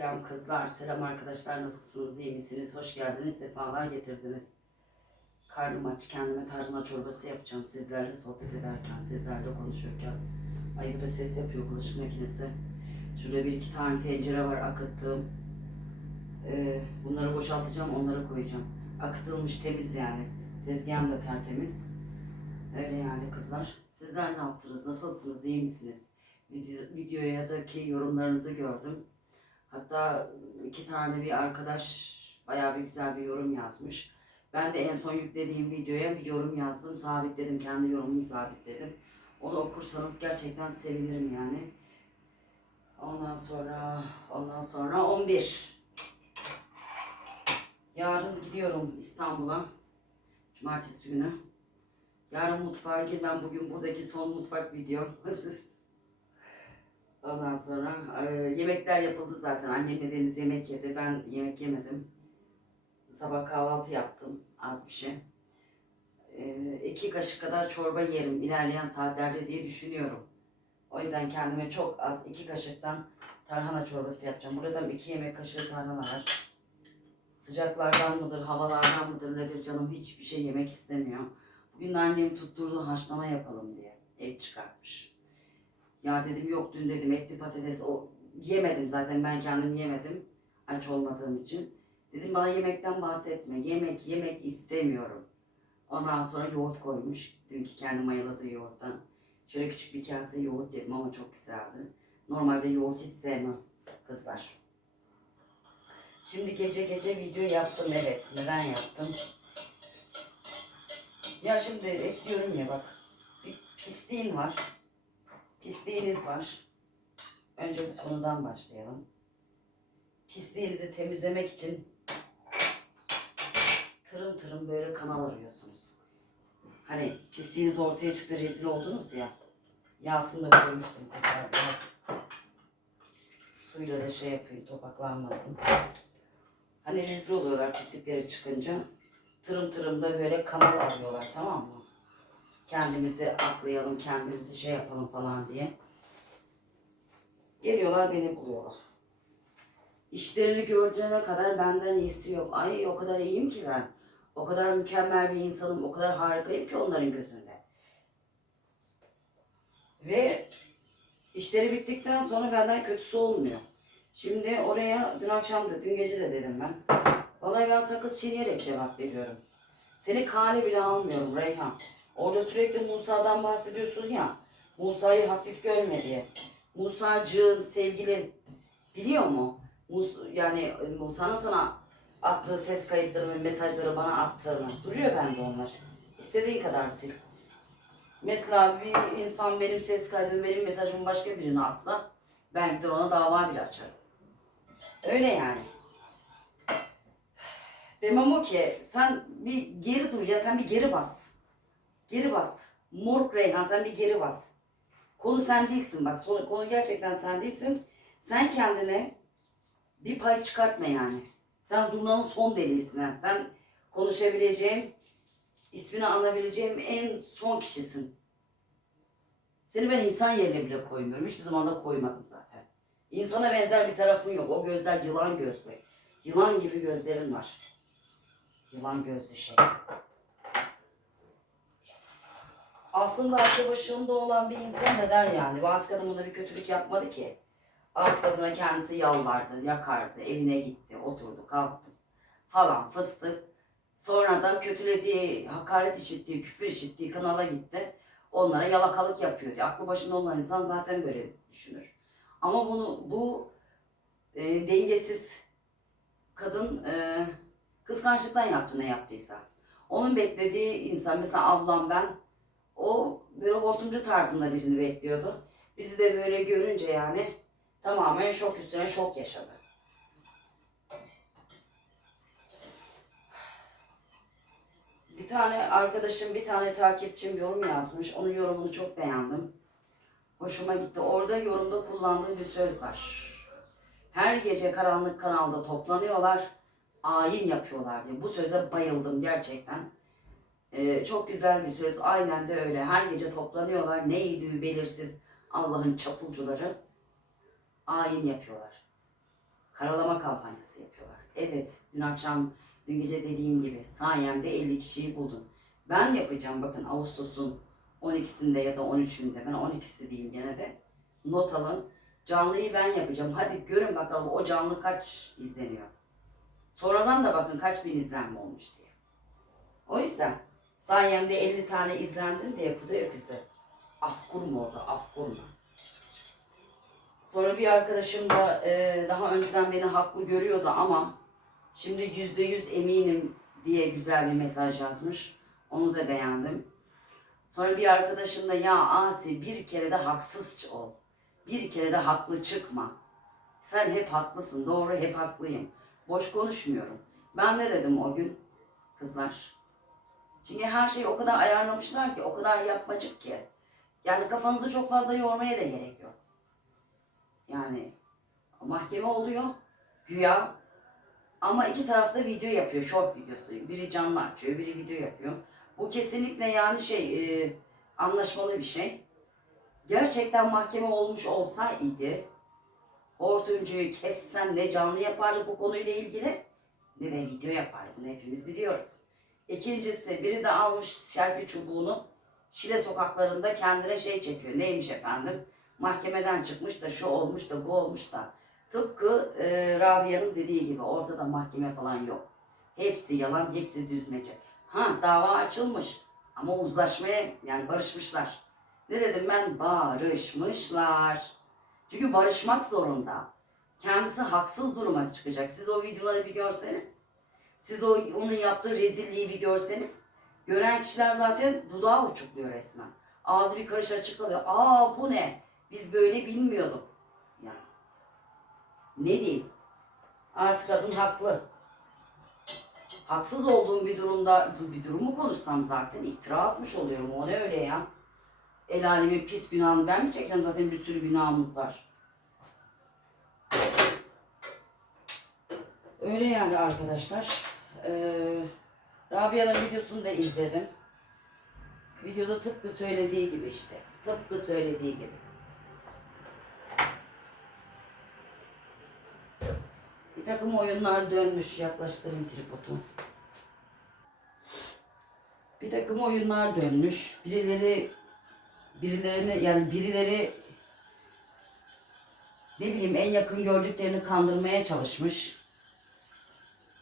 Selam kızlar, selam arkadaşlar. Nasılsınız, iyi misiniz? Hoş geldiniz, sefalar getirdiniz. Karnım aç, kendime tarhana çorbası yapacağım. Sizlerle sohbet ederken, sizlerle konuşurken. Ay bir de ses yapıyor bulaşık makinesi. Şurada bir iki tane tencere var akıttığım. Ee, bunları boşaltacağım, onlara koyacağım. Akıtılmış temiz yani. Tezgahım da tertemiz. Öyle yani kızlar. Sizler ne yaptınız? Nasılsınız? iyi misiniz? Video, videoya da ki yorumlarınızı gördüm. Hatta iki tane bir arkadaş bayağı bir güzel bir yorum yazmış. Ben de en son yüklediğim videoya bir yorum yazdım. Sabitledim. Kendi yorumumu sabitledim. Onu okursanız gerçekten sevinirim yani. Ondan sonra ondan sonra 11. Yarın gidiyorum İstanbul'a. Cumartesi günü. Yarın mutfağa girmem. Bugün buradaki son mutfak videom. Ondan sonra e, yemekler yapıldı zaten. Annemle Deniz yemek yedi. Ben yemek yemedim. Sabah kahvaltı yaptım. Az bir şey. E, iki kaşık kadar çorba yerim ilerleyen saatlerde diye düşünüyorum. O yüzden kendime çok az iki kaşıktan tarhana çorbası yapacağım. Burada da iki yemek kaşığı tarhana var. Sıcaklardan mıdır, havalardan mıdır nedir canım hiçbir şey yemek istemiyor. Bugün annem tutturdu haşlama yapalım diye. Et çıkartmış. Ya dedim yok dün dedim etli patates o yemedim zaten ben kendim yemedim aç olmadığım için. Dedim bana yemekten bahsetme. Yemek yemek istemiyorum. Ondan sonra yoğurt koymuş. Dünkü kendi mayaladığı yoğurttan. Şöyle küçük bir kase yoğurt yedim ama çok güzeldi. Normalde yoğurt hiç sevmem kızlar. Şimdi gece gece video yaptım evet. Neden yaptım? Ya şimdi ekliyorum ya bak. Bir pisliğin var. Pisliğiniz var. Önce bu konudan başlayalım. Pisliğinizi temizlemek için tırım tırım böyle kanal arıyorsunuz. Hani pisliğiniz ortaya çıktı rezil oldunuz ya. Yağsını da koymuştum kızlar biraz. Suyla da şey yapayım topaklanmasın. Hani rezil oluyorlar pislikleri çıkınca. Tırım tırım da böyle kanal arıyorlar tamam mı? Kendimizi aklayalım, kendimizi şey yapalım falan diye. Geliyorlar beni buluyorlar. İşlerini gördüğüne kadar benden iyisi yok. Ay o kadar iyiyim ki ben. O kadar mükemmel bir insanım, o kadar harikayım ki onların gözünde. Ve işleri bittikten sonra benden kötüsü olmuyor. Şimdi oraya dün akşam da, dün gece de dedim ben. Vallahi ben sakız çiğneyerek cevap veriyorum. Seni kale bile almıyorum Reyhan. Orada sürekli Musa'dan bahsediyorsun ya. Musa'yı hafif görme diye. Musa'cığın sevgilin biliyor mu? Mus yani Musa'nın sana attığı ses kayıtlarını, mesajları bana attığını. Duruyor bende onlar. İstediğin kadar sil. Mesela bir insan benim ses kaydımı, benim mesajımı başka birine atsa ben gider ona dava bile açarım. Öyle yani. Demem o ki sen bir geri dur ya sen bir geri bas. Geri bas. Moruk Reyhan sen bir geri bas. Konu sen değilsin bak. Konu, konu gerçekten sen değilsin. Sen kendine bir pay çıkartma yani. Sen zurnanın son deliğisin. yani. Sen konuşabileceğim, ismini anabileceğim en son kişisin. Seni ben insan yerine bile koymuyorum. Hiçbir zaman da koymadım zaten. İnsana benzer bir tarafın yok. O gözler yılan gözlü. Yılan gibi gözlerin var. Yılan gözlü şey. Aslında aklı başında olan bir insan ne der yani? Bazı kadın buna bir kötülük yapmadı ki. Bazı kadına kendisi yalvardı, yakardı, evine gitti, oturdu, kalktı falan fıstık. Sonra da kötülediği, hakaret işittiği, küfür işittiği kanala gitti. Onlara yalakalık yapıyor diye. Aklı başında olan insan zaten böyle düşünür. Ama bunu bu e, dengesiz kadın e, kıskançlıktan yaptı ne yaptıysa. Onun beklediği insan mesela ablam ben o böyle hortumcu tarzında birini bekliyordu. Bizi de böyle görünce yani tamamen şok üstüne şok yaşadı. Bir tane arkadaşım, bir tane takipçim yorum yazmış. Onun yorumunu çok beğendim. Hoşuma gitti. Orada yorumda kullandığı bir söz var. Her gece karanlık kanalda toplanıyorlar. Ayin yapıyorlar diye. Bu söze bayıldım gerçekten. Ee, çok güzel bir söz. Aynen de öyle. Her gece toplanıyorlar. Neydi belirsiz Allah'ın çapulcuları. Ayin yapıyorlar. karalama kampanyası yapıyorlar. Evet, dün akşam, dün gece dediğim gibi sayemde 50 kişiyi buldum. Ben yapacağım bakın Ağustos'un 12'sinde ya da 13'ünde, ben 12'si diyeyim gene de. Not alın. Canlıyı ben yapacağım. Hadi görün bakalım o canlı kaç izleniyor. Sonradan da bakın kaç bin izlenme olmuş diye. O yüzden sayemde 50 tane izlendin diye kuzey öküzü. Af kurma orada, af kurma. Sonra bir arkadaşım da e, daha önceden beni haklı görüyordu ama şimdi yüzde yüz eminim diye güzel bir mesaj yazmış. Onu da beğendim. Sonra bir arkadaşım da ya Asi bir kere de haksız ol. Bir kere de haklı çıkma. Sen hep haklısın. Doğru hep haklıyım. Boş konuşmuyorum. Ben ne dedim o gün? Kızlar. Çünkü her şeyi o kadar ayarlamışlar ki, o kadar yapmacık ki. Yani kafanızı çok fazla yormaya da gerek yok. Yani mahkeme oluyor güya ama iki tarafta video yapıyor, short videosu. Biri canlı açıyor, biri video yapıyor. Bu kesinlikle yani şey e, anlaşmalı bir şey. Gerçekten mahkeme olmuş olsaydı hortumcuyu kessen ne canlı yapardı bu konuyla ilgili ne de video yapardı. Hepimiz biliyoruz. İkincisi biri de almış şerfi çubuğunu Şile sokaklarında kendine şey çekiyor. Neymiş efendim? Mahkemeden çıkmış da şu olmuş da bu olmuş da. Tıpkı e, Rabia'nın dediği gibi ortada mahkeme falan yok. Hepsi yalan, hepsi düzmece. Ha dava açılmış ama uzlaşmaya yani barışmışlar. Ne dedim ben? Barışmışlar. Çünkü barışmak zorunda. Kendisi haksız duruma çıkacak. Siz o videoları bir görseniz, siz o onun yaptığı rezilliği bir görseniz, gören kişiler zaten dudağı uçukluyor resmen. Ağzı bir karış açıklıyor. Aa bu ne? Biz böyle bilmiyorduk. Yani. Ne diyeyim? Az kadın haklı. Haksız olduğum bir durumda bu bir durumu konuşsam zaten iftira atmış oluyorum. O ne öyle ya? El alemin pis günahını ben mi çekeceğim? Zaten bir sürü günahımız var. Öyle yani arkadaşlar. Ee, Rabia'nın videosunu da izledim. Videoda tıpkı söylediği gibi işte. Tıpkı söylediği gibi. Bir takım oyunlar dönmüş. Yaklaştırayım tripodu. Bir takım oyunlar dönmüş. Birileri birilerini yani birileri ne bileyim en yakın gördüklerini kandırmaya çalışmış.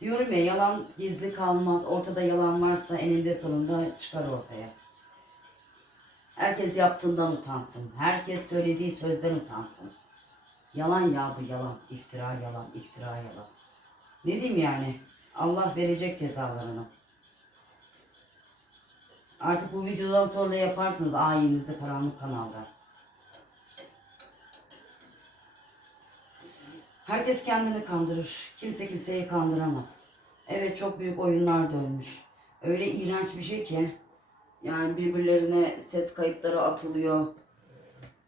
Diyorum ya yalan gizli kalmaz. Ortada yalan varsa eninde sonunda çıkar ortaya. Herkes yaptığından utansın. Herkes söylediği sözden utansın. Yalan ya bu yalan. İftira yalan, iftira yalan. Ne diyeyim yani? Allah verecek cezalarını. Artık bu videodan sonra yaparsınız ayinizi karanlık kanalda. Herkes kendini kandırır. Kimse kimseyi kandıramaz. Evet çok büyük oyunlar dönmüş. Öyle iğrenç bir şey ki. Yani birbirlerine ses kayıtları atılıyor.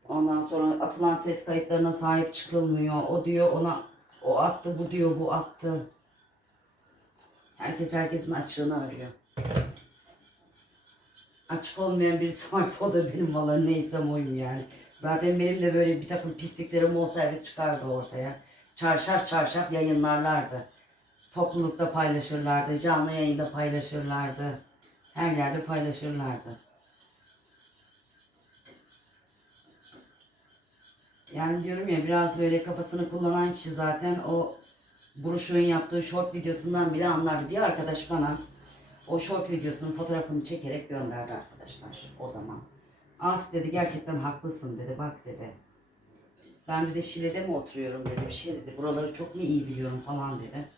Ondan sonra atılan ses kayıtlarına sahip çıkılmıyor. O diyor ona o attı, bu diyor bu attı. Herkes herkesin açığını arıyor. Açık olmayan birisi varsa o da benim valla neysem oyum yani. Zaten benim de böyle bir takım pisliklerim olsaydı çıkardı ortaya. Çarşaf çarşaf yayınlarlardı. Toplulukta paylaşırlardı, canlı yayında paylaşırlardı. Her yerde paylaşırlardı. Yani diyorum ya biraz böyle kafasını kullanan kişi zaten o Buruş'un yaptığı short videosundan bile anlardı. Bir arkadaş bana o short videosunun fotoğrafını çekerek gönderdi arkadaşlar o zaman. As dedi gerçekten haklısın dedi bak dedi. Ben dedi Şile'de mi oturuyorum dedi bir şey dedi. Buraları çok mu iyi biliyorum falan dedi.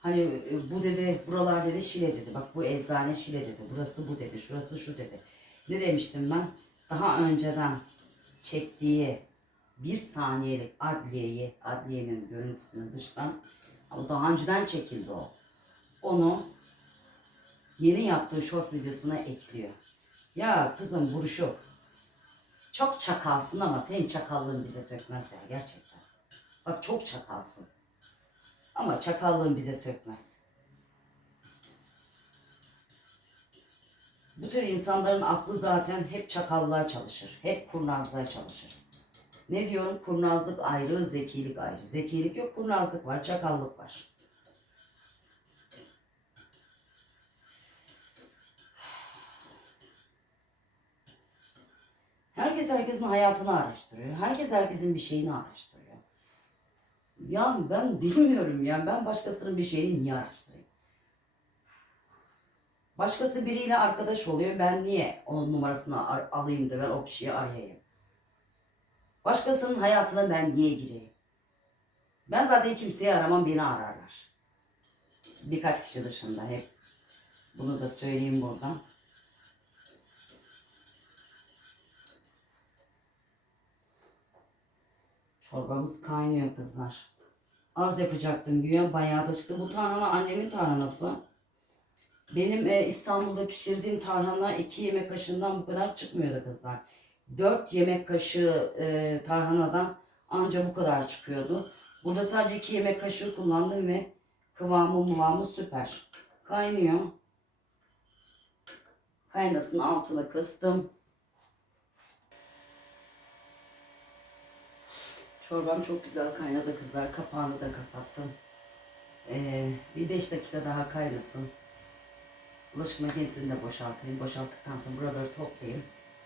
Hani e, bu dedi buralar dedi Şile dedi. Bak bu eczane Şile dedi. Burası bu dedi. Şurası şu dedi. Ne demiştim ben? Daha önceden çektiği bir saniyelik adliyeyi, adliyenin görüntüsünü dıştan ama daha önceden çekildi o. Onu yeni yaptığı short videosuna ekliyor. Ya kızım buruşuk. Çok çakalsın ama senin çakallığın bize sökmez ya gerçekten. Bak çok çakalsın. Ama çakallığın bize sökmez. Bu tür insanların aklı zaten hep çakallığa çalışır. Hep kurnazlığa çalışır. Ne diyorum? Kurnazlık ayrı, zekilik ayrı. Zekilik yok, kurnazlık var, çakallık var. Herkes herkesin hayatını araştırıyor. Herkes herkesin bir şeyini araştırıyor. Ya ben bilmiyorum ya. Ben başkasının bir şeyini niye araştırayım? Başkası biriyle arkadaş oluyor. Ben niye onun numarasını ar- alayım da ben o kişiyi arayayım? Başkasının hayatına ben niye gireyim? Ben zaten kimseyi aramam, beni ararlar. Birkaç kişi dışında hep. Bunu da söyleyeyim buradan. Çorbamız kaynıyor kızlar. Az yapacaktım güya bayağı da çıktı. Bu tarhana annemin tarhanası. Benim e, İstanbul'da pişirdiğim tarhana iki yemek kaşığından bu kadar çıkmıyordu kızlar. Dört yemek kaşığı e, tarhanadan anca bu kadar çıkıyordu. Burada sadece iki yemek kaşığı kullandım ve kıvamı mıvamı süper. Kaynıyor. Kaynasın altını kıstım. Çorbam çok güzel kaynadı kızlar. Kapağını da kapattım. Ee, bir 5 dakika daha kaynasın. Bulaşık makinesini de boşaltayım. Boşalttıktan sonra buraları toplayayım.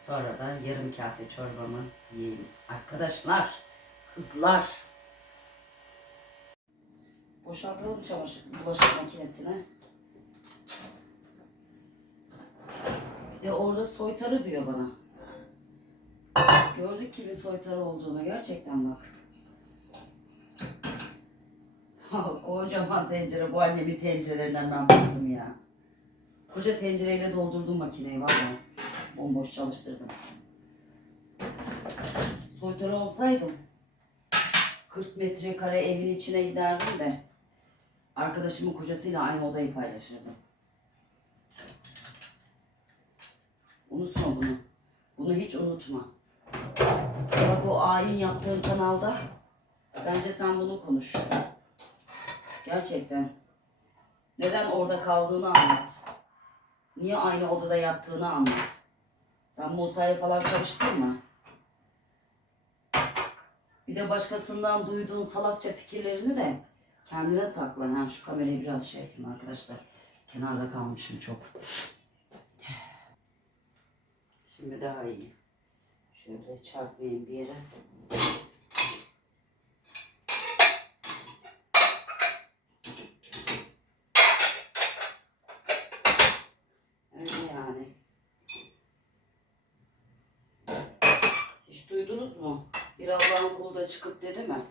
Sonra da yarım kase çorbamı yiyeyim. Arkadaşlar, kızlar. Boşaltalım çamaşır bulaşık makinesine. Bir de orada soytarı diyor bana. Gördük kimin soytarı olduğunu gerçekten bak. Kocaman tencere bu annemin tencerelerinden ben baktım ya. Koca tencereyle doldurdum makineyi valla. Bomboş çalıştırdım. Soytarı olsaydım 40 metrekare evin içine giderdim de arkadaşımın kocasıyla aynı odayı paylaşırdım. Unutma bunu. Bunu hiç unutma. Bak o ayin yaptığın kanalda bence sen bunu konuş. Gerçekten. Neden orada kaldığını anlat. Niye aynı odada yattığını anlat. Sen Musa'ya falan karıştırma. Bir de başkasından duyduğun salakça fikirlerini de kendine sakla. Ha, şu kamerayı biraz şey yapayım arkadaşlar. Kenarda kalmışım çok. Şimdi daha iyi. Şöyle çarpmayayım bir yere. Duydunuz mu? Bir Allah'ın kulu da çıkıp dedi mi?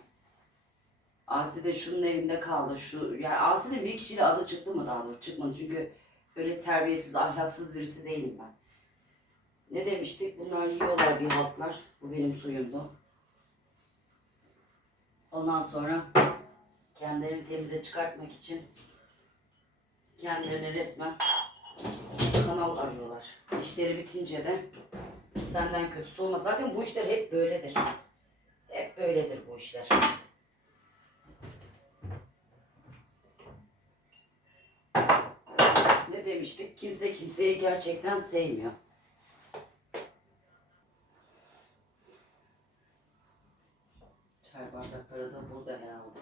Asi de şunun evinde kaldı. Şu, yani Asi'nin bir kişiyle adı çıktı mı daha doğrusu? Çıkmadı çünkü böyle terbiyesiz, ahlaksız birisi değilim ben. Ne demiştik? Bunlar yiyorlar bir halklar. Bu benim suyumdu. Ondan sonra kendilerini temize çıkartmak için kendilerine resmen kanal arıyorlar. İşleri bitince de senden kötüsü olmaz. Zaten bu işler hep böyledir. Hep böyledir bu işler. Ne demiştik? Kimse kimseyi gerçekten sevmiyor. Çay bardakları da burada herhalde.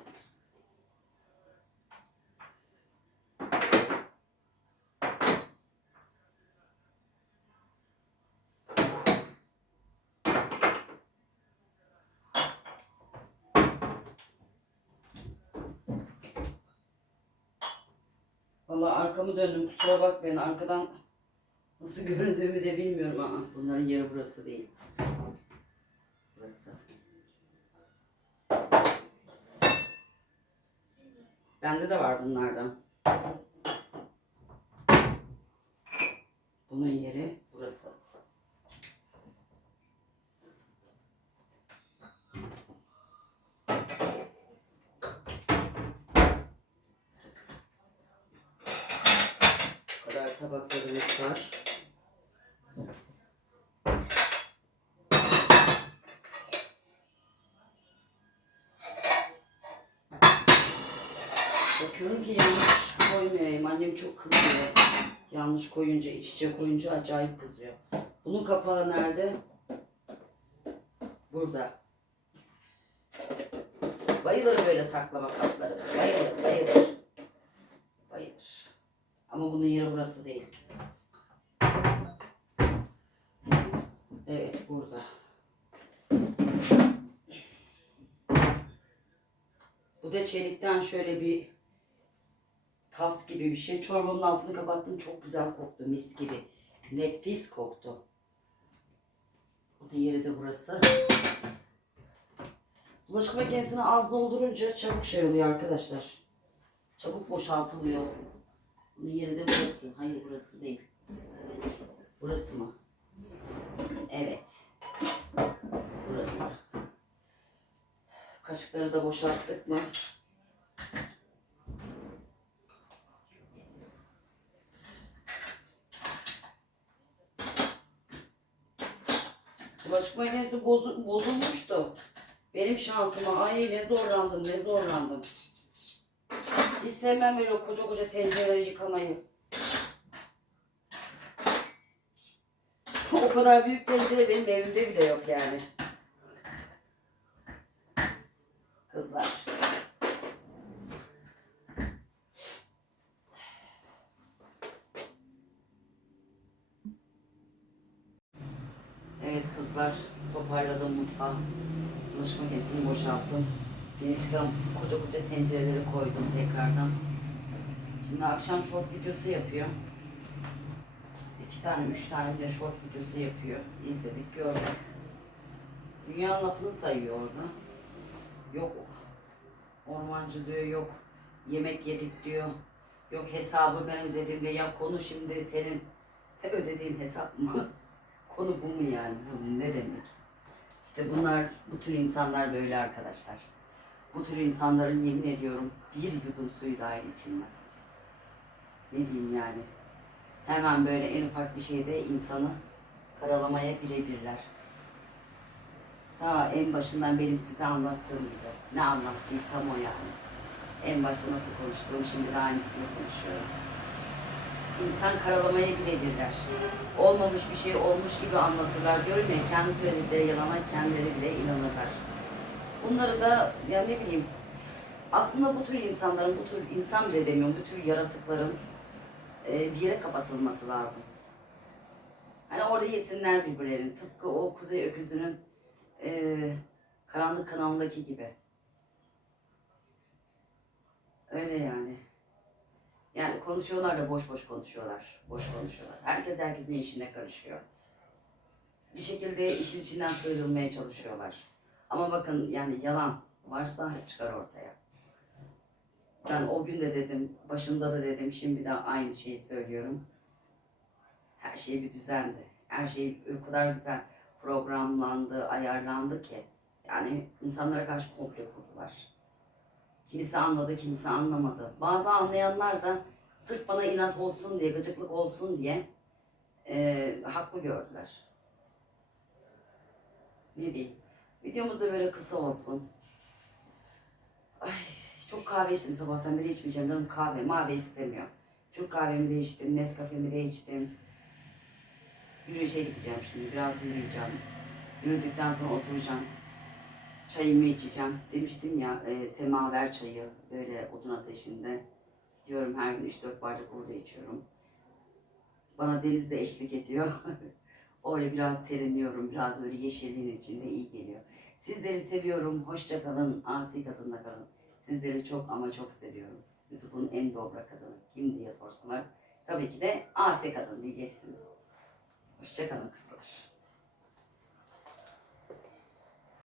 Vallahi arkamı döndüm kusura bakmayın arkadan nasıl göründüğümü de bilmiyorum ama bunların yeri burası değil. Burası. Bende de var bunlardan. Bunun yeri burası. Bu kadar tabaklarımız var. Bakıyorum ki yanlış koymayayım. Annem çok kızıyor. Yanlış koyunca, iç içe koyunca acayip kızıyor. Bunun kapağı nerede? Burada. Bayılır böyle saklama kapları. Bayılır, bayılır. Bayılır. Ama bunun yeri burası değil. Evet, burada. Bu da çelikten şöyle bir tas gibi bir şey. Çorbamın altını kapattım. Çok güzel koktu. Mis gibi. Nefis koktu. Bunun yeri de burası. Bulaşık makinesini az doldurunca çabuk şey oluyor arkadaşlar. Çabuk boşaltılıyor. Bunun yeri de burası. Hayır burası değil. Burası mı? Evet. Burası. Kaşıkları da boşalttık mı? Şansıma ay ne zorlandım ne zorlandım. Hiç sevmem böyle koca koca tencereleri yıkamayı. O kadar büyük tencere benim evimde bile yok yani. Kızlar. Evet kızlar toparladım mutfağı. Bulaşık makinesini boşalttım. Yeni çıkan koca koca tencereleri koydum tekrardan. Şimdi akşam short videosu yapıyor. İki tane, üç tane bile short videosu yapıyor. İzledik, gördük. Dünya lafını sayıyor orada. Yok ormancı diyor, yok yemek yedik diyor. Yok hesabı ben ödedim diyor. Ya konu şimdi senin ödediğin hesap mı? konu bu mu yani? Bu ne demek? İşte bunlar, bu tür insanlar böyle arkadaşlar. Bu tür insanların yemin ediyorum bir yudum suyu dahi içilmez. Ne diyeyim yani. Hemen böyle en ufak bir şeyde insanı karalamaya birebirler. Ta en başından benim size anlattığım gibi. Ne anlattıysam o yani. En başta nasıl konuştuğum şimdi de aynısını konuşuyorum. İnsan karalamaya birebirler. Olmamış bir şey olmuş gibi anlatırlar. Diyorum ya kendi söyledikleri yalana kendileri bile inanırlar. Bunları da ya ne bileyim aslında bu tür insanların, bu tür insan bile demiyorum, bu tür yaratıkların e, bir yere kapatılması lazım. Hani orada yesinler birbirlerini. Tıpkı o kuzey öküzünün e, karanlık kanalındaki gibi. Öyle yani. Yani konuşuyorlar da boş boş konuşuyorlar. Boş konuşuyorlar. Herkes herkesin işine karışıyor. Bir şekilde işin içinden sıyrılmaya çalışıyorlar. Ama bakın yani yalan varsa çıkar ortaya. Ben o gün de dedim, başında da dedim, şimdi de aynı şeyi söylüyorum. Her şey bir düzendi. Her şey o kadar güzel programlandı, ayarlandı ki. Yani insanlara karşı komple kurdular. Kimisi anladı, kimisi anlamadı. Bazı anlayanlar da sırf bana inat olsun diye, gıcıklık olsun diye e, haklı gördüler. Ne diyeyim? Videomuz da böyle kısa olsun. Ay, çok kahve içtim sabahtan beri içmeyeceğim. Canım kahve, mavi istemiyor. Türk kahvemi de içtim, Nescafe'mi de içtim. Yürüyüşe gideceğim şimdi, biraz yürüyeceğim. Yürüdükten sonra oturacağım. Çayımı içeceğim. Demiştim ya e, semaver çayı böyle odun ateşinde. Diyorum her gün 3-4 bardak orada içiyorum. Bana deniz de eşlik ediyor. Oraya biraz serinliyorum. Biraz böyle yeşilliğin içinde iyi geliyor. Sizleri seviyorum. Hoşça kalın. Asi kadınla kalın. Sizleri çok ama çok seviyorum. YouTube'un en dobra kadını. Kim diye sorsalar. Tabii ki de Asi kadın diyeceksiniz. Hoşça kalın kızlar.